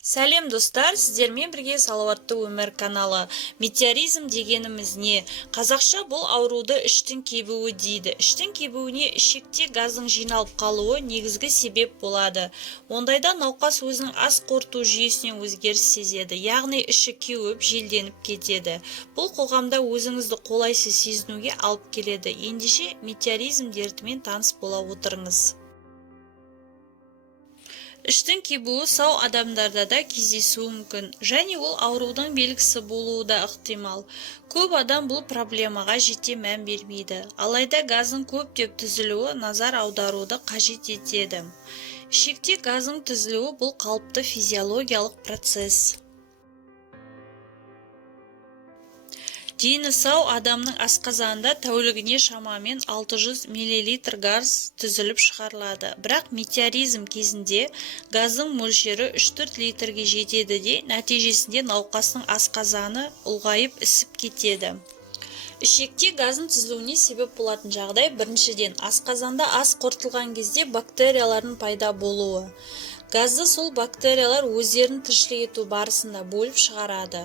Сәлем достар, сіздермен бірге салауатты өмір каналы. Метеоризм дегеніміз не? Қазақша бұл ауруды іштің кебуі дейді. Іштің кебуіне ішекте газдың жиналып қалуы негізгі себеп болады. Ондайда науқас өзінің ас қорыту жүйесінен өзгеріс сезеді, яғни іші кеуіп, желденіп кетеді. Бұл қоғамда өзіңізді қолайсыз сезінуге алып келеді. Ендеше метеоризм дертімен таныс бола отырыңыз. Іштің кебуі сау адамдарда да кездесуі мүмкін, және ол аурудың белгісі болуы да ықтимал. Көп адам бұл проблемаға жете мән бермейді. Алайда газдың көптеп түзілуі назар аударуды қажет етеді. Ішекте газдың түзілуі бұл қалыпты физиологиялық процесс. Дені сау адамның асқазанында тәулігіне шамамен 600 мл газ түзіліп шығарылады. Бірақ метеоризм кезінде газдың мөлшері 3-4 литрге жетеді де, нәтижесінде науқастың асқазаны ұлғайып ісіп кетеді. Ішекте газдың түзілуіне себеп болатын жағдай біріншіден асқазанда ас қорытылған кезде бактериялардың пайда болуы. Газды сол бактериялар өздерін тіршілік ету барысында бөліп шығарады.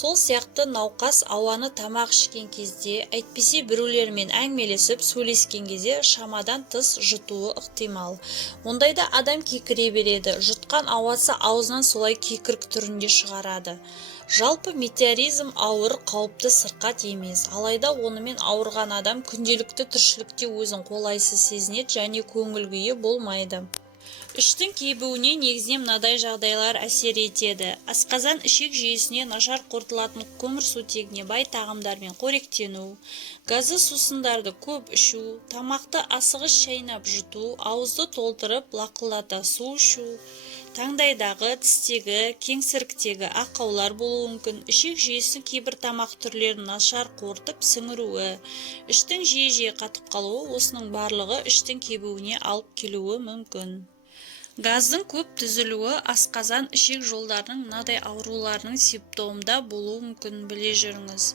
Сол сияқты науқас ауаны тамақ ішкен кезде, әйтпесе біреулермен әңгімелесіп сөйлескен кезде шамадан тыс жұтуы ықтимал. Ондайда адам кекіре береді, жұтқан ауасы аузынан солай кекірік түрінде шығарады. Жалпы метеоризм ауыр, қауіпті сырқат емес, алайда онымен ауырған адам күнделікті тіршілікте өзін қолайсыз сезінеді және көңіл күйі болмайды. Іштің кебуіне негізінен мынадай жағдайлар әсер етеді. Асқазан ішек жүйесіне нашар қорытылатын көмірсутегіне бай тағамдармен қоректену, газды сусындарды көп ішу, тамақты асығыс шайнап жұту, ауызды толтырып лақылдата су ішу, таңдайдағы, тістегі, кеңсіріктегі ақаулар болуы мүмкін, ішек жүйесінің кейбір тамақ түрлерін нашар қорытып сіңіруі, іштің жиі-жиі қатып қалуы, осының барлығы іштің кебуіне алып келуі мүмкін. Газдың көп түзілуі асқазан ішек жолдарының мынадай ауруларының симптомында болуы мүмкін, біле жүріңіз.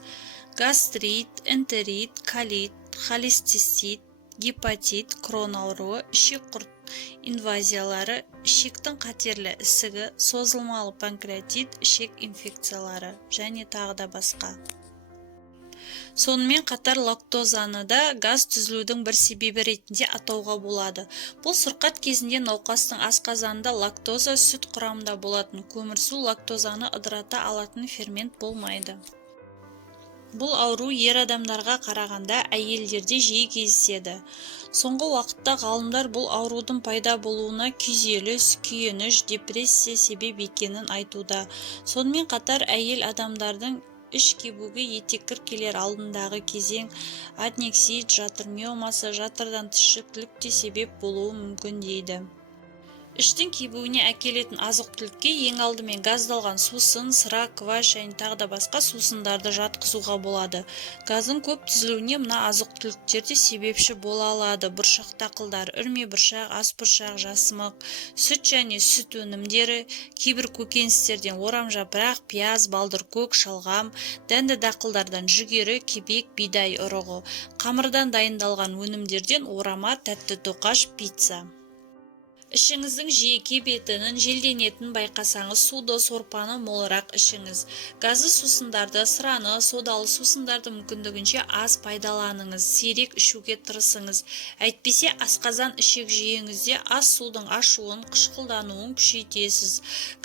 Гастрит, энтерит, колит, холецистит, гепатит, крон ауруы, ішек құрт инвазиялары, ішектің қатерлі ісігі, созылмалы панкреатит, ішек инфекциялары және тағы да басқа. Сонымен қатар лактозаны да газ түзілудің бір себебі ретінде атауға болады. Бұл сырқат кезінде науқастың асқазанында лактоза сүт құрамында болатын көмірсу лактозаны ыдырата алатын фермент болмайды. Бұл ауру ер адамдарға қарағанда әйелдерде жиі кездеседі. Соңғы уақытта ғалымдар бұл аурудың пайда болуына күйзеліс, күйініш, депрессия себеп екенін айтуда. Сонымен қатар әйел адамдардың іш кебуге етеккір келер алдындағы кезең, аднексит, жатыр миомасы, жатырдан тіршілік те себеп болуы мүмкін дейді. Іштің кебуіне әкелетін азық-түлікке ең алдымен газдалған сусын, сыра, кваш және тағы да басқа сусындарды жатқызуға болады. Газдың көп түзілуіне мына азық-түліктер де себепші бола алады. Бұршақ дақылдар, үрме бұршақ, ас бұршақ, жасымық, сүт және сүт өнімдері, кейбір көкөністерден орамжапырақ, пияз, балдыркөк, шалғам, дәнді дақылдардан жүгері, кебек, бидай ұрығы, қамырдан дайындалған өнімдерден орама, тәтті тоқаш, пицца. Ішіңіздің жиі кебетінін, желденетінін байқасаңыз, суды, сорпаны молырақ ішіңіз. Газды сусындарды, сыраны, содалы сусындарды мүмкіндігінше аз пайдаланыңыз, сирек ішуге тырысыңыз. Әйтпесе асқазан ішек жүйеңізде ас судың ашуын, қышқылдануын күшейтесіз.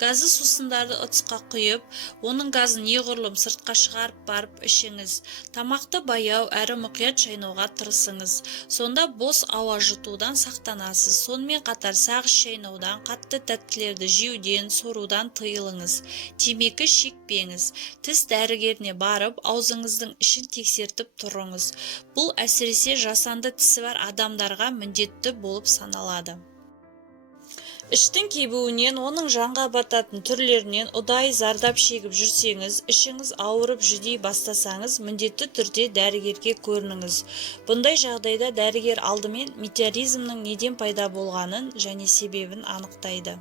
Газды сусындарды ыдысқа құйып, оның газын неғұрлым сыртқа шығарып барып ішіңіз. Тамақты баяу әрі мұқият шайнауға тырысыңыз. Сонда бос ауа жұтудан сақтанасыз. Сонымен қатар сағыз шайнаудан, қатты тәттілерді жеуден, сорудан тыйылыңыз. Темекі шекпеңіз. Тіс дәрігеріне барып, аузыңыздың ішін тексертіп тұрыңыз. Бұл әсіресе жасанды тісі бар адамдарға міндетті болып саналады. Іштің кебуінен, оның жанға бататын түрлерінен ұдайы зардап шегіп жүрсеңіз, ішіңіз ауырып жүдей бастасаңыз, міндетті түрде дәрігерге көрініңіз. Бұндай жағдайда дәрігер алдымен метеоризмнің неден пайда болғанын және себебін анықтайды.